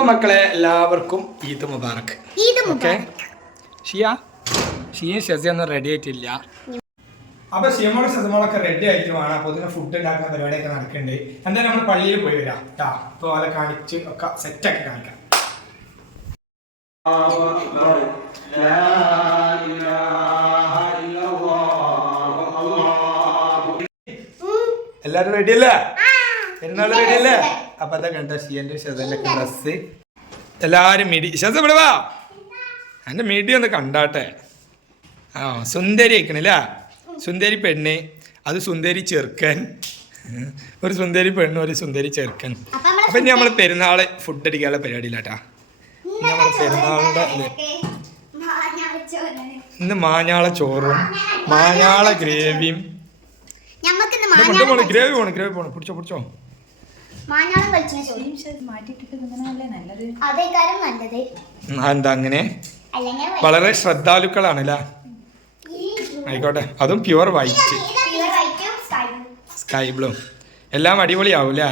അപ്പൊ മക്കളെ എല്ലാവർക്കും ഈദ് മുബാറക്. ഓക്കെ, ഷിയയും ഷസിയൊന്നും റെഡി ആയിട്ടില്ല. അപ്പൊ ഷിയമോളും ഷസമോളൊക്കെ റെഡി ആയിട്ട് വേണം. അപ്പൊ ഇതിന് ഫുഡ് ഉണ്ടാക്കുന്ന പരിപാടിയൊക്കെ നടക്കുന്നുണ്ട്. എന്തായാലും നമ്മൾ പള്ളിയിൽ പോയി വരാം കേട്ടാ. അപ്പൊ അവരെ കാണിച്ച് ഒക്കെ സെറ്റാക്കി കാണിക്കാം. എല്ലാരും റെഡി അല്ലേ? എന്നാലും റെഡി അല്ലേ? അപ്പൊ അതാ കണ്ട ഷിയന്റെ ഷസന്റെ ഡ്രസ് എല്ലാരും മിടി. ഷസ ഇവിടെ വാ, എന്റെ മിടി ഒന്ന് കണ്ടാട്ടെ. ആ സുന്ദരി ആയിക്കണല്ലേ, സുന്ദരി പെണ്ണ്, അത് സുന്ദരി ചെറുക്കൻ, ഒരു സുന്ദരി പെണ്ണ്, ഒരു സുന്ദരി ചെറുക്കൻ. അപ്പൊ ഇനി നമ്മള് പെരുന്നാള് ഫുഡ് അടിക്കാനുള്ള പരിപാടിയില്ലാട്ടാ. നമ്മള് പെരുന്നാളിന്റെ ഇന്ന് മാഞ്ഞാള ചോറും മാഞ്ഞാള ഗ്രേവിയും. ഗ്രേവി പോണം, ഗ്രേവി പോണം. പിടിച്ചോ പിടിച്ചോ. എന്താ അങ്ങനെ? വളരെ ശ്രദ്ധാലുക്കളാണല്ലേ. ആയിക്കോട്ടെ, അതും പ്യുവർ വൈറ്റ്, സ്കൈ ബ്ലൂ, എല്ലാം അടിപൊളിയാവൂല്ലേ.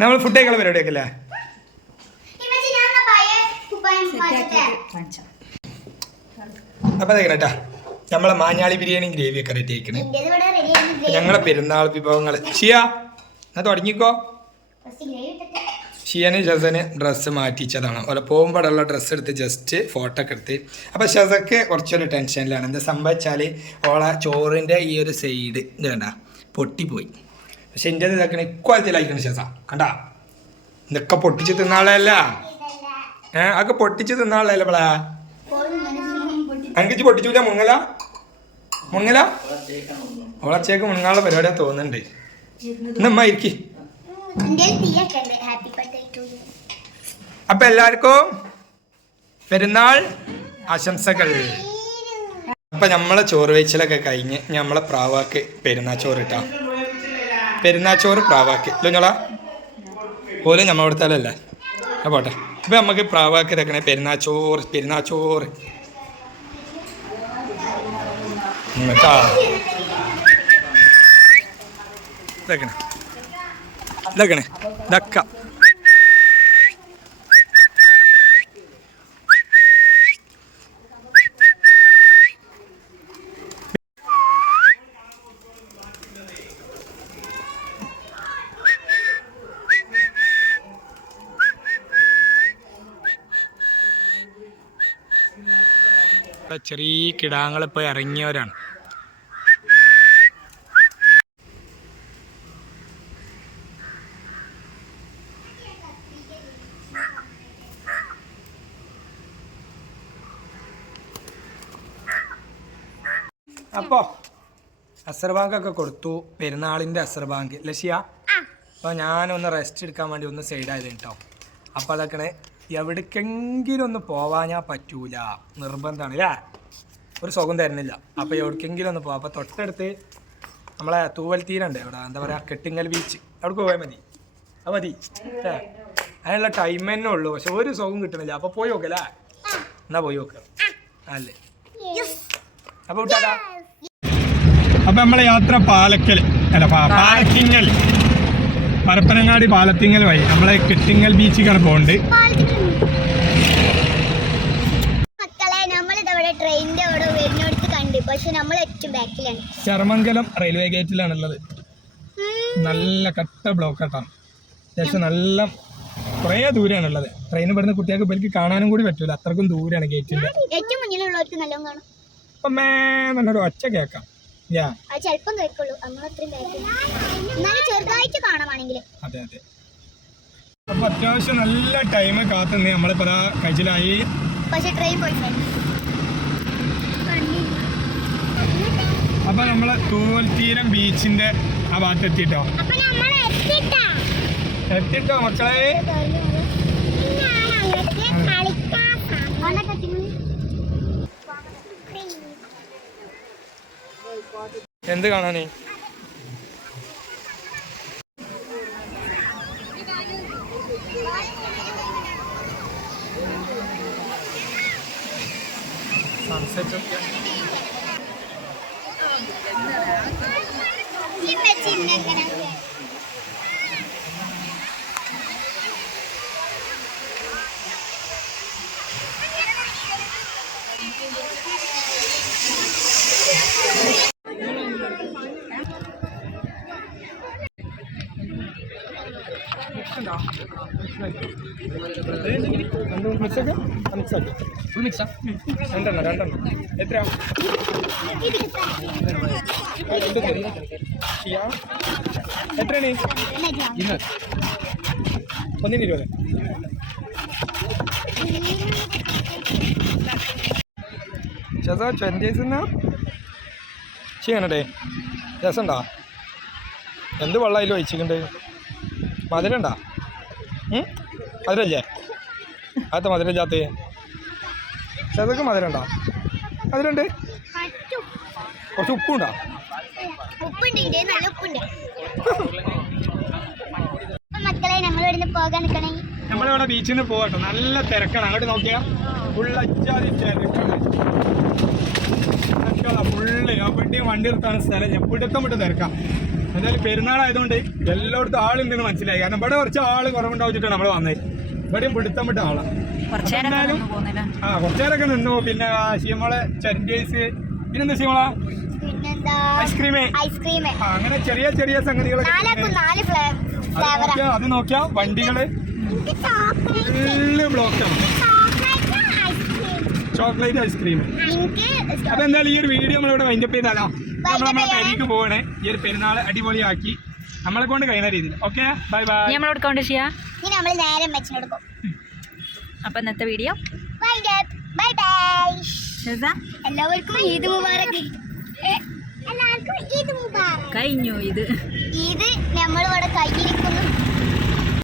നമ്മൾ ഫുഡ് കഴിക്കാനുള്ള പരിപാടിയൊക്കെ അല്ലേ? അപ്പൊ കേട്ടാ, നമ്മളെ മാഞ്ഞാളി ബിരിയാണി ഗ്രേവി ഒക്കെ റെഡി ആയിക്കണേ. ഞങ്ങളെ പെരുന്നാൾ വിഭവങ്ങൾ. ഷിയ എന്നാ തുടങ്ങിക്കോ. ഷിയന് ഷസന് ഡ്രസ്സ് മാറ്റിച്ചതാണ്. ഓലെ പോകുമ്പോഴുള്ള ഡ്രസ്സ് എടുത്ത് ജസ്റ്റ് ഫോട്ടോ ഒക്കെ എടുത്ത്. അപ്പൊ ഷസക്ക് കുറച്ചൊരു ടെൻഷനിലാണ്. എന്താ സംഭവിച്ചാൽ ഓളെ ചോറിന്റെ ഈ ഒരു സൈഡ് ഇത് കണ്ട പൊട്ടിപ്പോയി. പക്ഷെ എൻ്റെ ഇതാക്കണ ഇക്വാലത്തിലായിക്കണം ഷസ. കണ്ടാ, ഇതൊക്കെ പൊട്ടിച്ച് തിന്നാളല്ല, അതൊക്കെ പൊട്ടിച്ച് തിന്നാളല്ല. ഇവളാ അങ്കിച്ച് പൊട്ടിച്ചൂല. മുങ്ങല മുങ്ങല ഓളച്ചേക്ക് മുങ്ങാനുള്ള പരിപാടിയാ തോന്നുന്നുണ്ട്. എന്നമ്മ ഇരിക്കി. അപ്പൊ എല്ലാവർക്കും പെരുന്നാൾ ആശംസകൾ. അപ്പൊ നമ്മളെ ചോറ് വെച്ചിലൊക്കെ കഴിഞ്ഞ് നമ്മളെ പ്രാവാക്ക് പെരുന്നാച്ചോറ് ഇട്ടാ. പെരുന്നാച്ചോറ് പ്രാവാക്ക് ഇല്ലോളാ പോലും നമ്മൾ കൊടുത്താലല്ലേ. പോട്ടെ. അപ്പൊ നമുക്ക് പ്രാവാക്ക് ഇതൊക്കെ പെരുന്നാച്ചോറ്. പെരുന്നാച്ചോറ് ഇതാക്കണേ ഇതക്ക. ചെറിയ കിടാങ്ങളിപ്പോൾ ഇറങ്ങിയവരാണ്. അപ്പോൾ അസർ ബാങ്കൊക്കെ കൊടുത്തു, പെരുന്നാളിൻ്റെ അസർ ബാങ്ക് ലക്ഷ്യ. അപ്പോൾ ഞാനൊന്ന് റെസ്റ്റ് എടുക്കാൻ വേണ്ടി ഒന്ന് സൈഡായത് കേട്ടോ. അപ്പോൾ അതൊക്കെ എവിടേക്കെങ്കിലും ഒന്ന് പോവാഞ്ഞാൽ പറ്റൂല, നിർബന്ധമാണ് അല്ലേ. ഒരു സുഖം തരുന്നില്ല. അപ്പോൾ എവിടേക്കെങ്കിലും ഒന്ന് പോവാം. അപ്പോൾ തൊട്ടടുത്ത് നമ്മളെ തൂവൽ തീരുണ്ട് ഇവിടെ, എന്താ പറയുക, കെട്ടിങ്ങൽ ബീച്ച്. അവിടേക്ക് പോയാൽ മതി, അത് മതി. അതിനുള്ള ടൈം തന്നെ ഉള്ളൂ, പക്ഷെ ഒരു സുഖം കിട്ടുന്നില്ല. അപ്പോൾ പോയി നോക്കല്ലേ, എന്നാ പോയി നോക്കുക അല്ലേ. അപ്പോൾ വിട്ടാ. അപ്പൊ നമ്മളെ യാത്ര പാലക്കൽ അല്ല പാലത്തിങ്ങൽ, പരപ്പനങ്ങാടി പാലത്തിങ്ങൽ വഴി നമ്മളെ കെട്ടിങ്ങൽ ബീച്ചിക്കാണ് പോകേണ്ടത്. ചർമംഗലം റെയിൽവേ ഗേറ്റിലാണുള്ളത്. നല്ല കട്ട ബ്ലോക്ക് ആട്ടാണ്. അത്യാവശ്യം നല്ല കുറേ ദൂരെയാണുള്ളത്. ട്രെയിൻ ഇവിടുന്ന് കുട്ടികൾക്ക് ഇവർക്ക് കാണാനും കൂടി പറ്റൂല, അത്രക്കും ദൂരെയാണ് ഗേറ്റിന്റെ. അപ്പൊ നല്ലൊരു ഒച്ച കേൾക്കാം. അതെ അതെ. അപ്പൊ അത്യാവശ്യം നല്ല ടൈം കാത്തുനിന്ന് നമ്മളിപ്പോ കഴിച്ചിലായി. അപ്പൊ നമ്മളെ തൂവൽത്തീരം ബീച്ചിന്റെ ആ ഭാഗത്ത് എത്തിട്ടോ മക്കളെ. എന്ത് കാണാനേ? സൺസെറ്റ് ഒക്കെ രണ്ടെണ്ണം എത്ര എത്രയാണ് 120 ചെയ്യണേ രസമുണ്ടാ എന്ത് വെള്ളമായാലും ഒഴിച്ചിട്ടുണ്ട് മധുരണ്ടാ മധുരല്ലേ അകത്ത് മധുരമില്ലാത്ത ചെതൊക്കെ മധുരണ്ടാ മധുരണ്ട് കുറച്ച് ഉപ്പുണ്ടോ നമ്മളിവിടെ ബീച്ചിൽ നിന്ന് പോകട്ടോ നല്ല തിരക്കാണ് അങ്ങോട്ട് നോക്കിയാ ഫുള്ളി തിരക്കാണ് ഫുള്ള് എവിടെയും വണ്ടി നിർത്താൻ സ്ഥലം എവിടത്തും വിട്ട് തിരക്കാം എന്തായാലും പെരുന്നാളായതുകൊണ്ട് എല്ലായിടത്തും ആളുണ്ടെന്ന് മനസ്സിലായി കാരണം ഇവിടെ കുറച്ച് ആള് കുറവുണ്ടാവിച്ചിട്ടാണ് നമ്മൾ വന്നത് ഇവിടെയും പിടുത്തം വിട്ട ആളാണ് എന്തായാലും കുറച്ചേരൊക്കെ നിന്നു പിന്നെ ശീമളെ ചരിഞ്ചേഴ്സ് പിന്നെന്താ ശീമള ഐസ്ക്രീം അങ്ങനെ ചെറിയ ചെറിയ സംഗതികളൊക്കെ അത് നോക്കിയാ വണ്ടികള് ഫുള്ള് ബ്ലോക്കാണ് ചോക്ലേറ്റ് ഐസ്ക്രീം. അപ്പൊ എന്തായാലും ഈ ഒരു വീഡിയോ നമ്മളിവിടെ വൈൻഡപ്പ് ചെയ്താലോ നമ്മളെ പെരിക്ക് പോകണേ ഈ ഒരു പെരുന്നാൾ അടിപൊളിയാക്കി നമ്മളെ കൊണ്ട് കഴിയുന്ന രീതിയിൽ. Okay bye bye. നമ്മളോട് കൗണ്ട് ചെയ്യാം. അപ്പൊ ഇന്നത്തെ വീഡിയോ എല്ലാവർക്കും ഈദ് മുബാറക്. കഴിഞ്ഞു ഇത് നമ്മളിവിടെ കഴിഞ്ഞിരിക്കുന്നു.